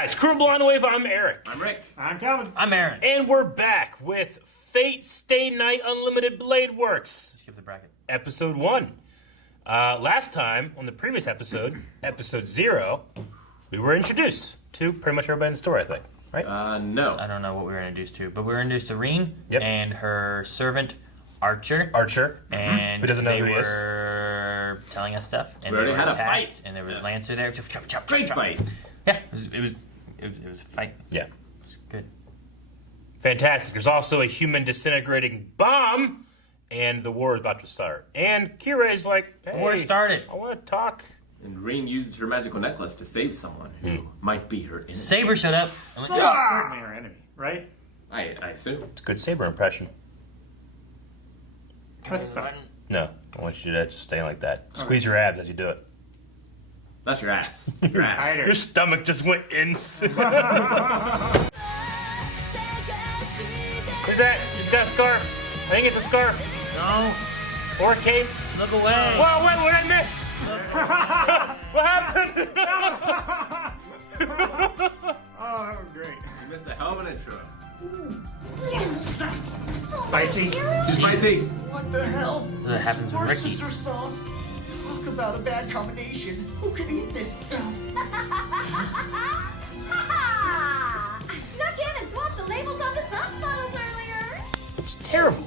guys, Crew Blonde Wave, I'm Eric. I'm Rick. I'm Calvin. I'm Aaron. And we're back with Fate Stay Night Unlimited Blade Works. Skip the bracket. Episode 1. Last time, on the previous episode, episode 0, we were introduced to pretty much everybody in the story, I think. Right? No. I don't know what we were introduced to, but we were introduced to Reen and her servant, Archer. And who doesn't know who he is. They were telling us stuff. And We already had a fight. And there was Lancer there. Great fight. Yeah, it was a fight. Yeah. It was good. Fantastic. There's also a human disintegrating bomb, and the war is about to start. And Kirai's like, hey, The war started. I want to talk. And Reen used her magical necklace to save someone who might be her enemy. Saber showed up. And went, Certainly our enemy, right? I assume. It's a good Saber impression. Let's start. No, I want you to just stay like that. Squeeze your abs as you do it. That's your ass. Your ass. Hider. Your stomach just went in. Who's that? He's got a scarf. I think it's a scarf. No, Or a cape. look away. Whoa, wait, what did I miss? What happened? Oh, that was great. You missed a hell of an intro. Spicy. Too spicy. What the hell? That happens with Ricky. Worcestershire sauce. Talk about a bad combination. Who could eat this stuff? I snuck in and swapped the labels on the sauce bottles earlier. It's terrible.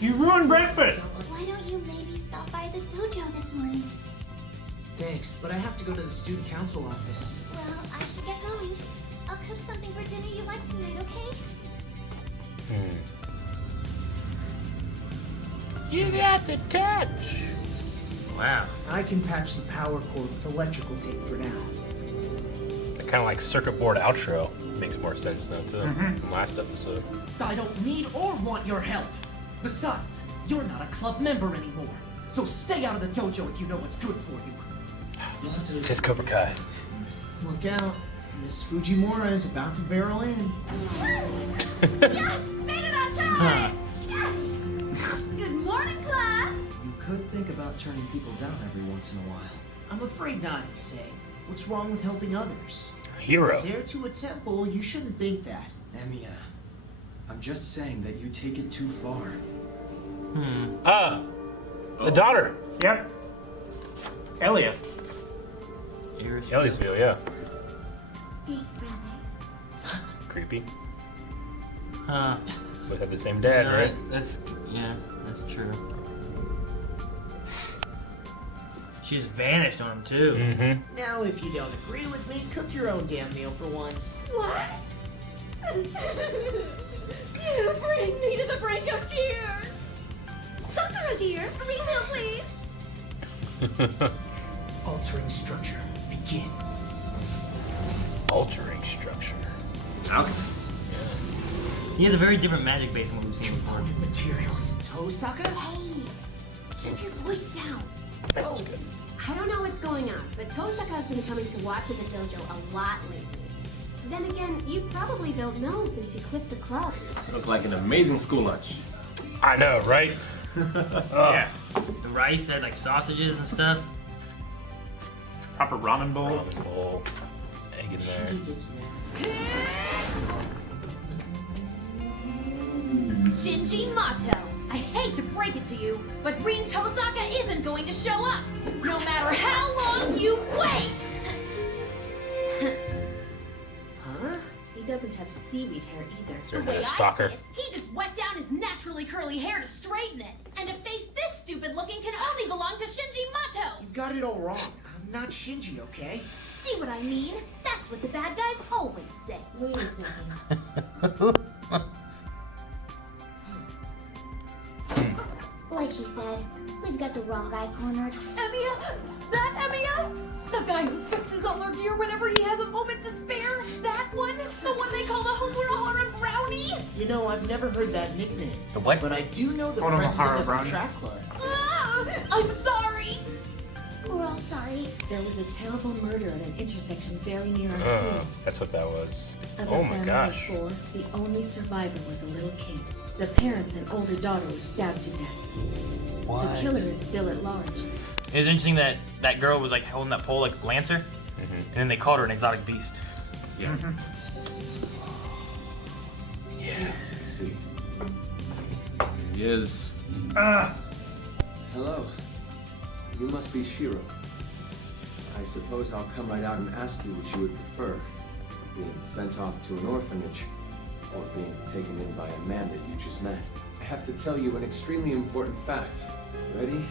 You ruined breakfast. Why don't you maybe stop by the dojo this morning? Thanks, but I have to go to the student council office. Well, I should get going. I'll cook something for dinner you like tonight, okay? You got the touch. Wow. I can patch the power cord with electrical tape for now. That kind of like circuit board outro makes more sense now too. From last episode. I don't need or want your help. Besides, you're not a club member anymore. So stay out of the dojo if you know what's good for you. Tis Cobra Kai. Look out. Miss Fujimura is about to barrel in. Yes! Made it on time! Yes! Good morning, class! You could think about turning people down every once in a while. I'm afraid not, you say. What's wrong with helping others? Hero. As heir to a temple, you shouldn't think that. Emiya, I'm just saying that you take it too far. The daughter. Yep. Elliot. Ellie's view, yeah. Big brother. Creepy. Huh. Both have the same dad, right? That's true. She just vanished on him too. Mm-hmm. Now, if you don't agree with me, cook your own damn meal for once. What? You bring me to the brink of tears! Sakura, dear, refill, please! Altering structure. Begin. Altering structure. Alchemist. He has a very different magic base than what we've seen before. Component materials. Tosaka? Hey, keep your voice down. That was good. I don't know what's going on, but Tosaka's been coming to watch at the dojo a lot lately. Then again, you probably don't know since you quit the club. Looked like an amazing school lunch. I know, right? Yeah. The rice had like sausages and stuff. Proper ramen bowl. Ramen bowl. Egg in there. Shinji Mato, I hate to break it to you, but Rin Tosaka isn't going to show up, no matter how long you wait! Huh? He doesn't have seaweed hair either. They're The not way a I stalker. see it, he just wet down his naturally curly hair to straighten it. And a face this stupid looking can only belong to Shinji Mato! You've got it all wrong. I'm not Shinji, okay? See what I mean? That's what the bad guys always say. Wait a second. Like he said, we've got the wrong guy cornered. Emiya? That Emiya? The guy who fixes all our gear whenever he has a moment to spare? That one? The one they call the Hokurahara Brownie? You know, I've never heard that nickname. The what? But I do know the Honorable president of the Brownie. track club. Ah, I'm sorry. We're all sorry. There was a terrible murder at an intersection very near our school. That's what that was. Of Oh a my family gosh. of 4, the only survivor was a little kid. The parents and older daughter was stabbed to death. What? The killer is still at large. It was interesting that that girl was like holding that pole like Lancer, and then they called her an exotic beast. Yeah. Yeah. See. Here he is. Hello. You must be Shiro. I suppose I'll come right out and ask you what you would prefer. Being sent off to an orphanage, or being taken in by a man that you just met. I have to tell you an extremely important fact. Ready?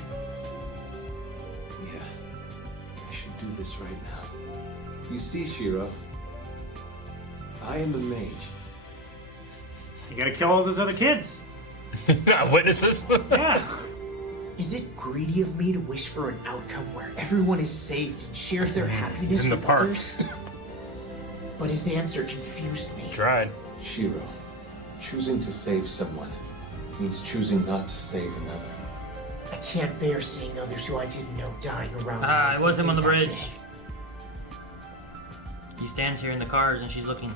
Yeah. I should do this right now. You see, Shiro, I am a mage. You gotta kill all those other kids. Witnesses? Yeah. Is it greedy of me to wish for an outcome where everyone is saved and shares their happiness in the with park. others? But his answer confused me. Tried. Shiro, choosing to save someone means choosing not to save another. I can't bear seeing others who I didn't know dying around me. Ah, it was him on the that bridge. day. He stands here in the cars and she's looking.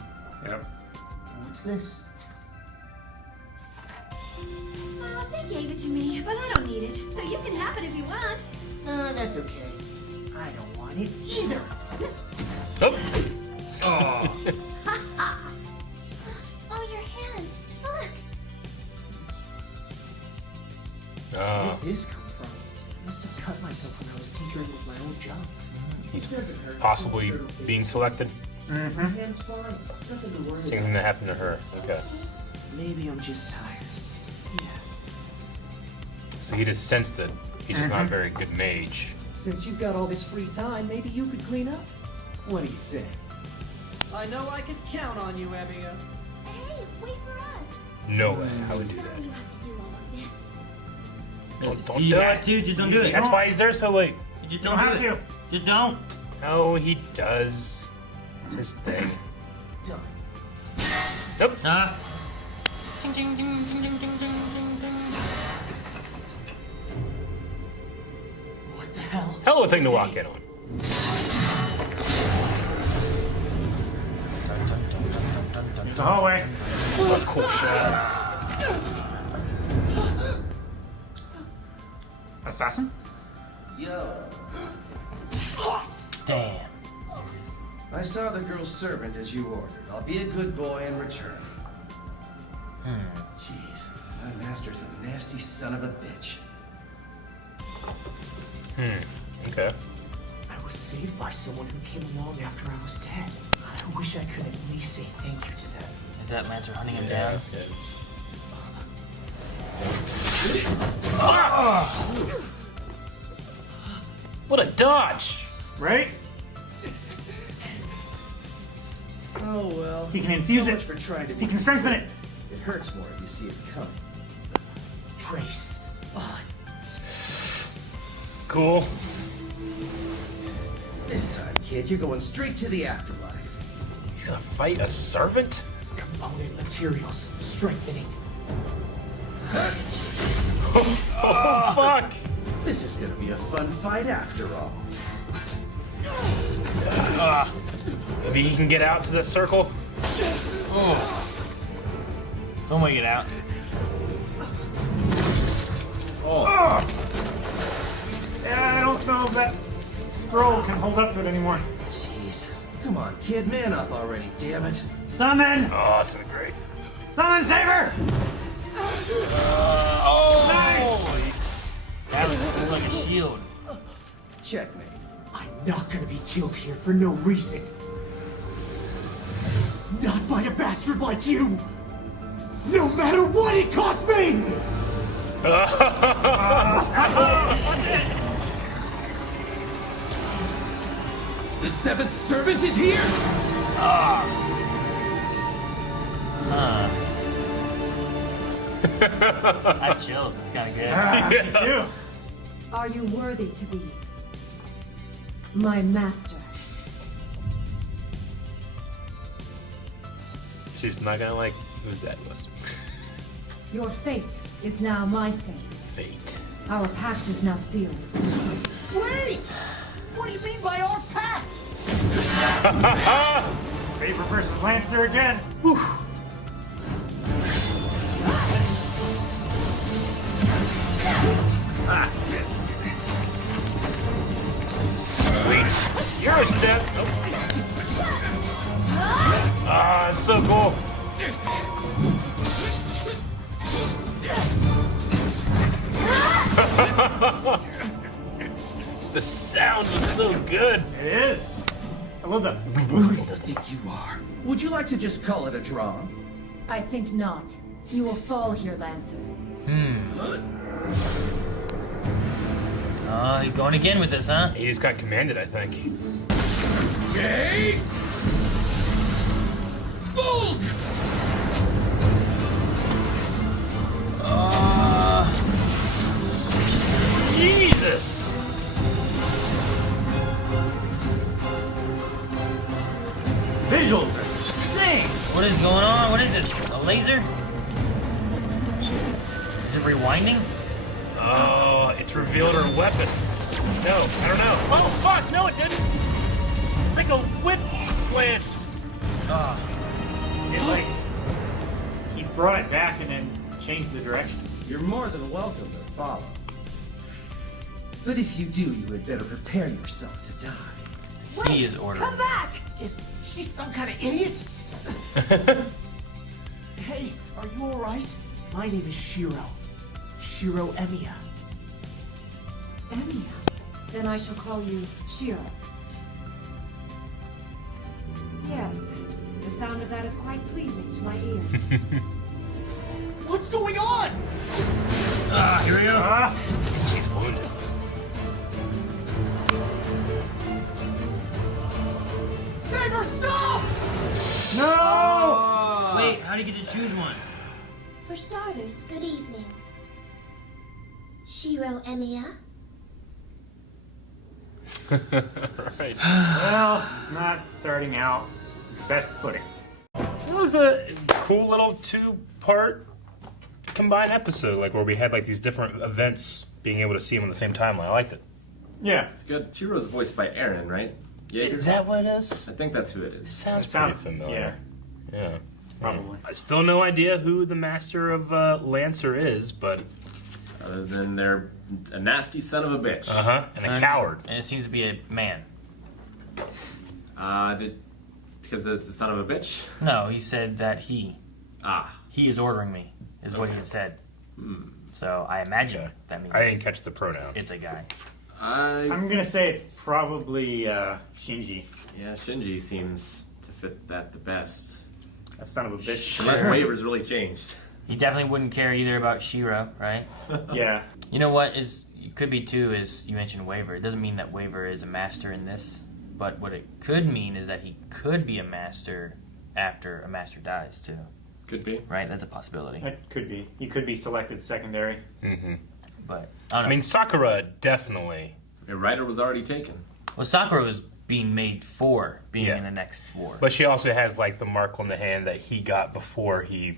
Yep. What's this? They gave it to me, but I don't need it. So you can have it if you want. That's okay. I don't want it either. Oh. Oh, your hand. Look. Where did this come from? I must have cut myself when I was tinkering with my old job. He's Doesn't hurt. possibly Some turtle being face. selected. My hand's fine. Nothing to worry Same about. thing that happened to her. Okay. Maybe I'm just tired. Yeah. So he just sensed it. He's just not a very good mage. Since you've got all this free time, maybe you could clean up? What do you say? I know I could count on you, Emiya. Hey, wait for us. No way. How would I'm do sorry that? you have to do all of this. Don't You do have it. to, just don't do it. That's why he's there so late. You just You don't don't have do it. to. Just don't. No, he does. It's his thing. Done. Nope. Ah. Ding, ding, ding, ding, ding, ding, ding, ding. What the hell? Hell of a thing to walk in on. There's a hallway. What a cool shot. Assassin? Yo, Damn. I saw the girl's servant as you ordered. I'll be a good boy and return. Jeez, my master's a nasty son of a bitch. Okay. I was saved by someone who came along after I was dead. I wish I could at least say thank you to them. Is that Lancer hunting him down? What a dodge! Right? Oh well. He can infuse so it. much for trying to be. He can strengthen it. It hurts more if you see it coming. Trace. Cool. This time, kid, you're going straight to the afterlife. He's gonna fight a servant? Component materials. Strengthening. Oh, fuck! This is gonna be a fun fight after all. Maybe he can get out to the circle? Oh. Don't make it out. Yeah, I don't know if that scroll can hold up to it anymore. Jeez. Come on, kid, man up already, damn it. Summon! Oh, that's gonna be great. Summon Saber! That was like a shield. Checkmate. I'm not gonna be killed here for no reason. Not by a bastard like you! No matter what it costs me! The seventh servant is here? That chills. It's kind of good. You. Are you worthy to be my master? She's not gonna like whose dad was. Your fate is now my fate. Fate. Our pact is now sealed. Wait! What do you mean by our pact? Saber versus Lancer again. Whew. Sweet. You're a step. Oh. so cool. The sound was so good. It is. I love that. Who do you think you are? Would you like to just call it a draw? I think not. You will fall here, Lancer. Oh, he's going again with this, huh? He just got commanded, I think. Okay. Boom! Jesus! Visuals are insane. What is going on? What is this? A laser? Is it rewinding? Oh, it's revealed her weapon. No, I don't know. Oh, fuck! No, it didn't. It's like a whip lance. It like he brought it back and then changed the direction. You're more than welcome to follow. But if you do, you had better prepare yourself to die. He is ordering. Come back! Is she some kind of idiot? Hey, are you alright? My name is Shiro. Shiro Emiya. Emiya. Then I shall call you Shiro. Yes, the sound of that is quite pleasing to my ears. What's going on? Here we go. She's wounded. Saber, stop! No! Wait, how do you get to choose one? For starters, good evening. Shiro Emiya. Right. Well, it's not starting out with the best footing. It was a cool little two-part combined episode, like where we had like these different events, being able to see them on the same timeline. I liked it. Yeah. It's good. Shiro's voiced by Aaron, right? Yeah. Is that what it is? I think that's who it is. Sounds It pretty sounds familiar. Yeah. Probably. I still no idea who the master of Lancer is, but Other than they're a nasty son of a bitch. and a coward. And it seems to be a man. Because it's the son of a bitch? No, he said that he is ordering me, is what he had said. So I imagine that means I didn't catch the pronoun. it's a guy. I'm gonna say it's probably Shinji. Yeah, Shinji seems to fit that the best. That son of a bitch. Unless Waver's really changed. He definitely wouldn't care either about Shiro, right? Yeah. You know what is could be too is you mentioned Waver. It doesn't mean that Waver is a master in this, but what it could mean is that he could be a master after a master dies too. Could be. Right? That's a possibility. That could be. He could be selected secondary. But I don't know. I mean, Sakura definitely. The writer was already taken. Well, Sakura was being made for being in the next war. But she also has like the mark on the hand that he got before he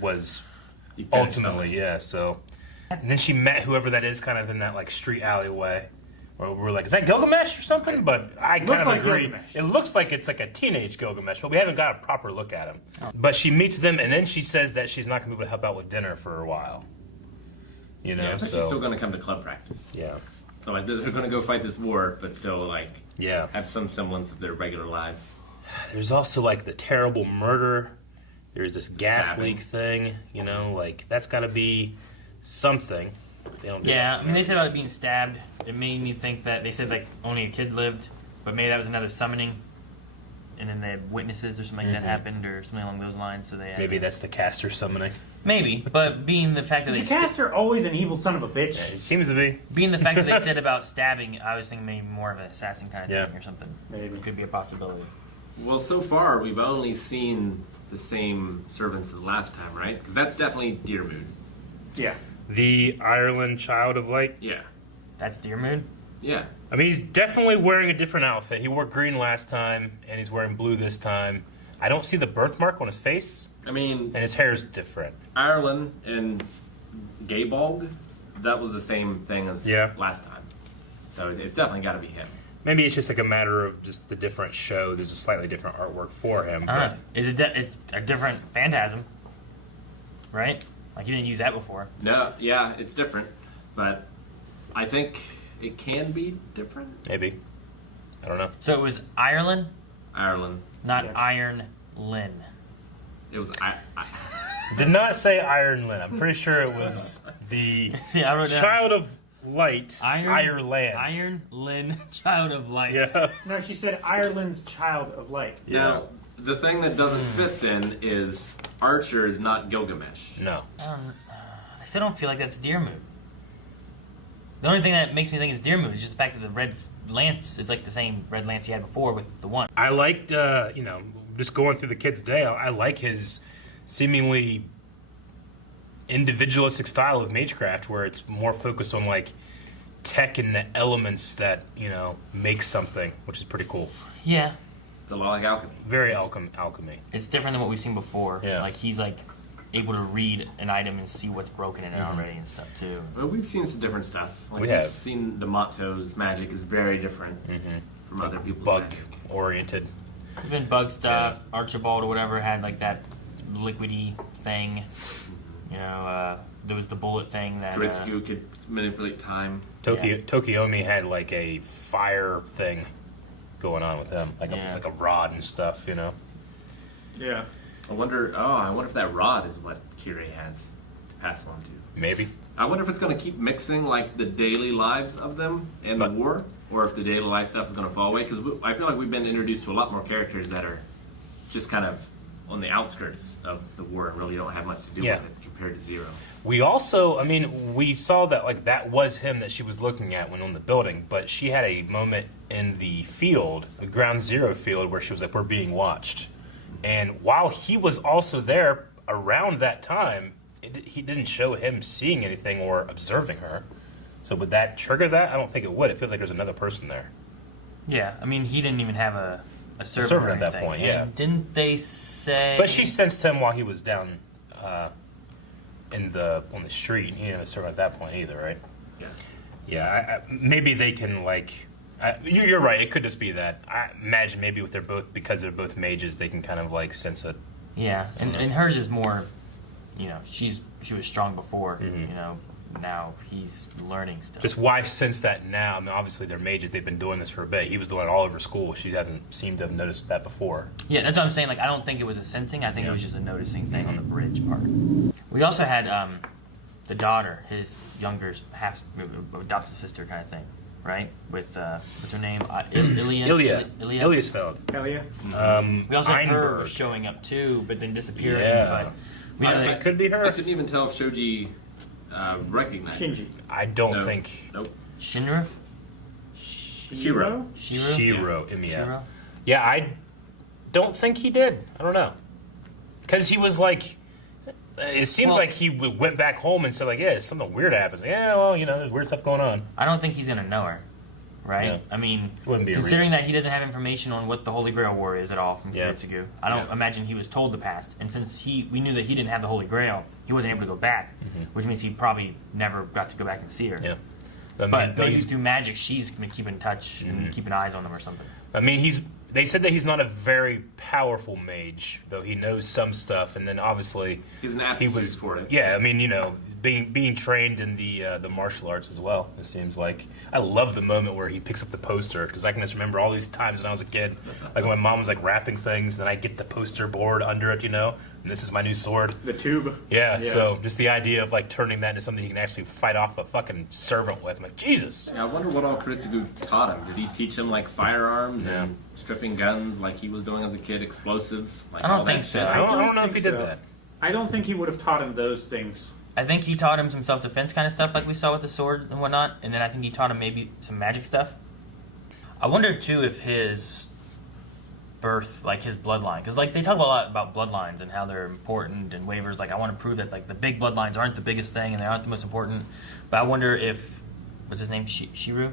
was He finished ultimately, something. yeah. So, and then she met whoever that is, kind of in that like street alleyway. Where we're like, is that Gilgamesh or something? But I kind Looks of like agree. Gilgamesh. It looks like it's like a teenage Gilgamesh, but we haven't got a proper look at him. But she meets them, and then she says that she's not going to be able to help out with dinner for a while. You know, Yeah, but so she's still going to come to club practice. yeah, So like, they're going to go fight this war, but still like yeah. have some semblance of their regular lives. There's also like the terrible murder. There's this gas Stabbing. leak thing. You know, like that's got to be something. They don't do Yeah, that. I mean, they said about it being stabbed. It made me think that they said like only a kid lived, but maybe that was another summoning, and then they had witnesses or something like that happened or something along those lines. So they had Maybe that's the caster summoning. maybe, but being the fact that Is they the caster always an evil son of a bitch? It seems to be. being the fact that they said about stabbing, I was thinking maybe more of an assassin kind of Yeah. thing or something. Maybe. Could be a possibility. Well, so far we've only seen the same servants as last time, right? Because that's definitely Deermood. Yeah. The Ireland Child of Light. Yeah. That's Deermood. Yeah. I mean, he's definitely wearing a different outfit. He wore green last time, and he's wearing blue this time. I don't see the birthmark on his face, I mean, and his hair's different. Ireland and Gaybolg, that was the same thing as Yeah. last time. So it's definitely got to be him. Maybe it's just like a matter of just the different show. There's a slightly different artwork for him. I don't know. Is it? It's a different phantasm, right? Like you didn't use that before. No, yeah, it's different, but I think it can be different. Maybe. I don't know. So it was Ireland, Ireland. not Yeah. Iron Lynn. It was Did not say Iron Lyn. I'm pretty sure it was the I wrote down Child of Light, Ireland. Iron Lyn, Child of Light. Yeah. No, she said Ireland's Child of Light. Now, the thing that doesn't fit then is Archer is not Gilgamesh. No. I still don't feel like that's Deermoon. The only thing that makes me think it's Deermoon is just the fact that the red lance is like the same red lance he had before with the one. I liked, just going through the kid's day, I like his seemingly individualistic style of magecraft where it's more focused on like tech and the elements that make something, which is pretty cool. Yeah, It's a lot like alchemy. Very alchemy. it's different than what we've seen before. Yeah. Like he's like able to read an item and see what's broken in it already and stuff too. Well, we've seen some different stuff. Like We we've have. seen the Mato's magic is very different from other people's Bug magic. oriented. There's been bug stuff. Archibald or whatever had like that liquidy thing. There was the bullet thing that. Kuritsugu could manipulate time. Tokiomi had like a fire thing going on with him, like a rod and stuff. Yeah. I wonder if that rod is what Kirei has to pass on to. Maybe. I wonder if it's going to keep mixing like the daily lives of them and the war, or if the daily life stuff is going to fall away. Because I feel like we've been introduced to a lot more characters that are just kind of on the outskirts of the war and really don't have much to do with it compared to Zero. We also, we saw that like that was him that she was looking at when on the building, but she had a moment in the field, the Ground Zero field, where she was like, "We're being watched," and while he was also there around that time, he didn't show him seeing anything or observing her. So would that trigger that? I don't think it would. It feels like there's another person there. Yeah, he didn't even have a servant servant or at that anything. point, yeah. And didn't they say? But she sensed him while he was down on the street. He didn't have a servant at that point either, right? Yeah. Yeah. Maybe they can like. You're right. It could just be that. I imagine maybe because they're both mages, they can kind of like sense it. Yeah, and hers is more. She was strong before. Now he's learning stuff. Just why sense that now? Obviously they're mages. They've been doing this for a bit. He was doing it all over school. She hasn't seemed to have noticed that before. Yeah, that's what I'm saying. Like, I don't think it was a sensing. I think it was just a noticing thing on the bridge part. We also had the daughter, his younger half adopted sister kind of thing, right? With what's her name? Ilya. Ilyasfeld. Hell yeah. We also had her Einberg. showing up too, but then disappearing. Yeah. But we know It could be her. I couldn't even tell if Shoji recognized her. Shinji. I don't No. think. Nope. Shinra? Shiro. Shiro. Shiro? Yeah, I don't think he did. I don't know. Because he was like, it seems like he went back home and said like, yeah, something weird happens. Yeah, well, there's weird stuff going on. I don't think he's going to know her, right? Yeah. Wouldn't be a considering reason. that he doesn't have information on what the Holy Grail War is at all from Yeah. Kiritsugu, I don't imagine he was told the past. And since we knew that he didn't have the Holy Grail, he wasn't able to go back, which means he probably never got to go back and see her. Yeah. But maybe through magic, she's going to keep in touch and keeping eyes on them or something. They said that he's not a very powerful mage, though he knows some stuff, and then obviously He's an aptitude for it. Yeah, being trained in the martial arts as well. It seems like I love the moment where he picks up the poster because I can just remember all these times when I was a kid, like when my mom was like wrapping things, then I get the poster board under it, and this is my new sword. The tube. Yeah, so just the idea of like turning that into something you can actually fight off a fucking servant with. I'm like, Jesus. Yeah, I wonder what all Kuritsugu taught him. Did he teach him like firearms Yeah. and stripping guns like he was doing as a kid, explosives? Like I don't all that think so. shit? I don't know if he think did so. that. I don't think he would have taught him those things. I think he taught him some self-defense kind of stuff like we saw with the sword and whatnot, and then I think he taught him maybe some magic stuff. I wonder, too, if his birth, like his bloodline, because like they talk a lot about bloodlines and how they're important and waivers. Like I want to prove that like the big bloodlines aren't the biggest thing and they aren't the most important. But I wonder if, what's his name, Shiru?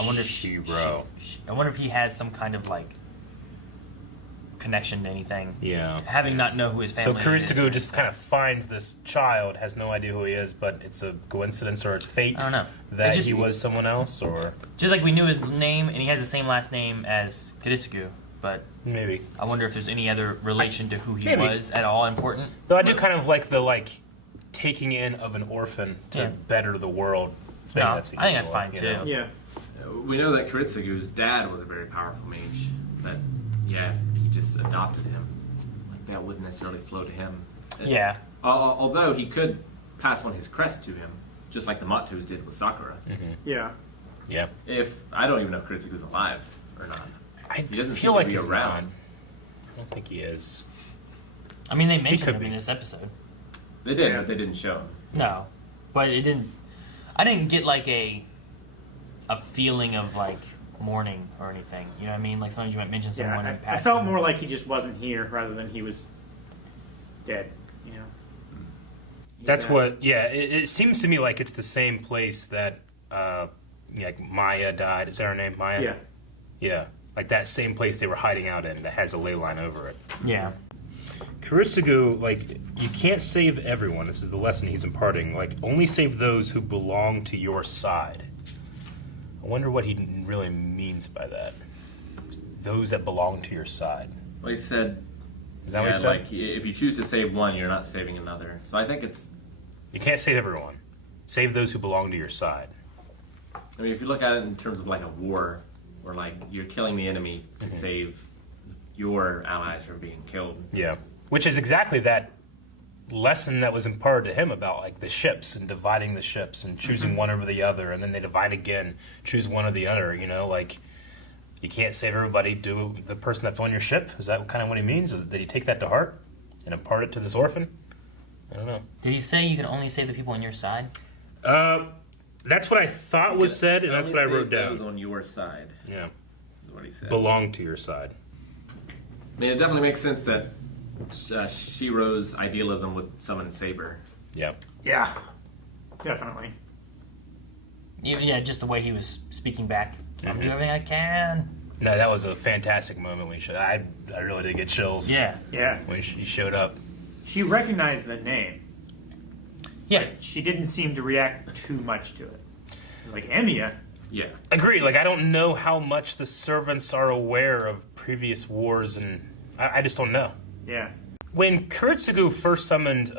I wonder if Shiro. I wonder if he has some kind of like connection to anything. Yeah. Having not know who his So family is. Kuritsugu just kind of finds this child, has no idea who he is, but it's a coincidence or it's fate I don't know. that It's just- he was someone else, or Just like we knew his name and he has the same last name as Kiritsugu, but maybe. I wonder if there's any other relation to who he Maybe. was at all important. Though I do kind of like the taking in of an orphan to Yeah. better the world thing. No, That's I think that's cool, fine, you too. know? Yeah. We know that Kuritsugu's dad was a very powerful mage. That he just adopted him. Like that wouldn't necessarily flow to him. Yeah. Although he could pass on his crest to him, just like the Matos did with Sakura. Yeah. Yeah. If I don't even know if Kuretsugu's alive or not. I He doesn't feel seem like to be he's around. not. I don't think he is. I mean, they mentioned could him be. in this episode. They did, but they didn't show him. No, but it didn't. I didn't get like a feeling of like mourning or anything. You know what I mean? Like sometimes you might mention someone in I passing. felt more like he just wasn't here rather than he was dead. You know. That's what. Yeah, it seems to me like it's the same place that like Maya died. Is that her name, Maya? Yeah. Yeah, like that same place they were hiding out in that has a ley line over it. Yeah. Kuretsugu, like, you can't save everyone. This is the lesson he's imparting. Like, only save those who belong to your side. I wonder what he really means by that. Those that belong to your side. Well, he said, Is that what he said? like, if you choose to save one, you're not saving another. So I think it's... You can't save everyone. Save those who belong to your side. I mean, if you look at it in terms of, like, a war, where, like, you're killing the enemy to save your allies from being killed. Yeah. Which is exactly that lesson that was imparted to him about, like, the ships and dividing the ships and choosing one over the other, and then they divide again, choose one or the other, you know, like, you can't save everybody, do the person that's on your ship. Is that kind of what he means? Did he take that to heart and impart it to this orphan? I don't know. Did he say you can only save the people on your side? That's what I thought was said, and that's what I wrote Those down. on your side, Yeah. is what he said. Belong to your side. I mean, it definitely makes sense that Shiro's idealism would summon Saber. Yeah. Yeah. Definitely. Yeah, just the way he was speaking back. I'm doing everything I can. No, that was a fantastic moment when he showed. I really did get chills. Yeah. Yeah. When he showed up. She recognized the name. Yeah. But she didn't seem to react too much to it. Like Emiya. Yeah. Agree. Like, I don't know how much the servants are aware of previous wars, and I just don't know. Yeah. When Kuretsugu first summoned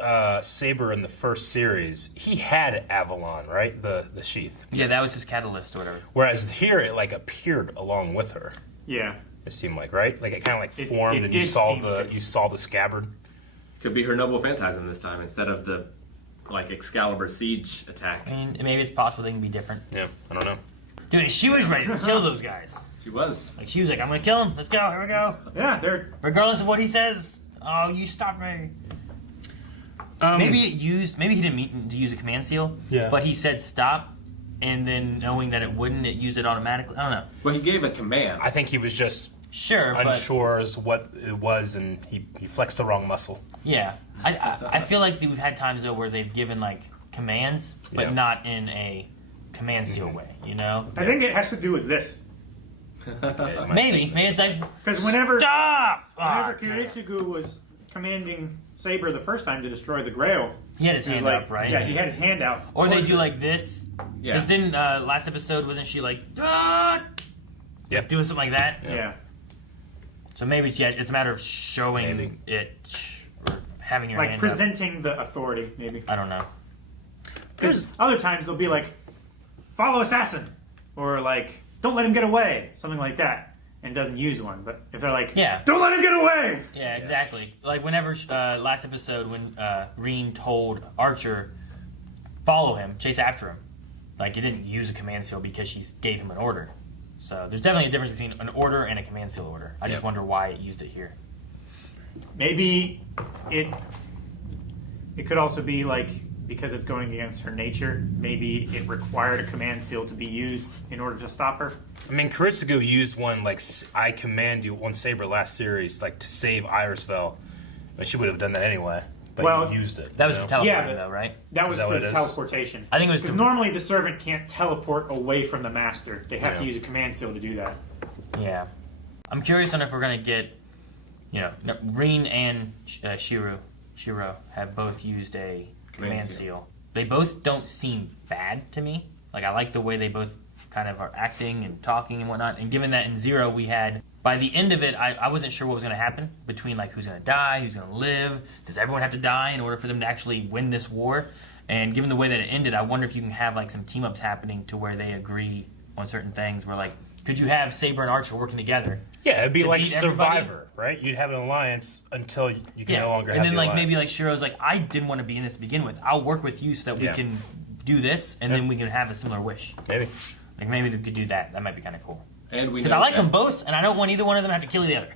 Saber in the first series, he had Avalon, right? The sheath. Yeah, that was his catalyst or whatever. Whereas here, it like appeared along with her. Yeah. It seemed like, right? Like it kind of like It- formed, it and you did saw seem you saw the scabbard. Could be her noble phantasm this time instead of the, like, Excalibur siege attack. I mean, maybe it's possible they can be different. Yeah, I don't know. Dude, she was ready to kill those guys. She was. Like, she was like, I'm gonna kill him. Let's go. Here we go. Yeah, they're... Regardless of what he says. Oh, you stopped me. Maybe he didn't mean to use a command seal. Yeah. But he said stop, and then knowing that it wouldn't, it used it automatically. I don't know. Well, he gave a command. I think he was just Sure, but unsure as what it was, and he flexed the wrong muscle. yeah, I feel like we've had times though where they've given like commands, but Yeah. not in a command seal way. You know? I think it has to do with this. Maybe it's like Because whenever stop. Ah, Whenever Kuretsugu was commanding Saber the first time to destroy the Grail, he had his he was hand like, up, right? Yeah, he had his hand out. Or they do like this. Yeah. Because didn't last episode wasn't she like Yep. doing something like that? Yeah. So maybe it's a matter of showing Maybe. it or having your Like hand presenting the authority, maybe. up. I don't know. Because other times they'll be like, follow assassin. Or like, don't let him get away. Something like that. And doesn't use one. But if they're like, Yeah. don't let him get away! Yeah, exactly. Like whenever last episode when Reen told Archer follow him, chase after him, like it didn't use a command seal because she gave him an order. So there's definitely a difference between an order and a command seal order. I just wonder why it used it here. Maybe it could also be like, because it's going against her nature, maybe it required a command seal to be used in order to stop her. I mean, Kuretsugu used one like I command you on Saber last series, like to save Irisfell, but she would have done that anyway. But Well, he used it. That was you the know? teleporting Yeah, though, right? That was Is that what the it is? teleportation. I think it was Because normally the servant can't teleport away from the master. They have to Yeah. use a command seal to do that. Yeah. I'm curious on if we're gonna get, Reen and Shiro have both used a command seal. They both don't seem bad to me. Like I like the way they both kind of are acting and talking and whatnot. And given that in Zero we had, by the end of it, I wasn't sure what was going to happen between like who's going to die, who's going to live. Does everyone have to die in order for them to actually win this war? And given the way that it ended, I wonder if you can have like some team ups happening to where they agree on certain things. Where like Could you have Saber and Archer working together? Yeah, it'd be to like beat everybody? Survivor, right? You'd have an alliance until you can Yeah, no longer have and then the like alliance. maybe like Shiro's like, I didn't want to be in this to begin with. I'll work with you so that we Yeah. can do this, and then we can have a similar wish. Maybe. Like maybe they could do that. That might be kind of cool. And we Because know I like that- them both, and I don't want either one of them to have to kill the other.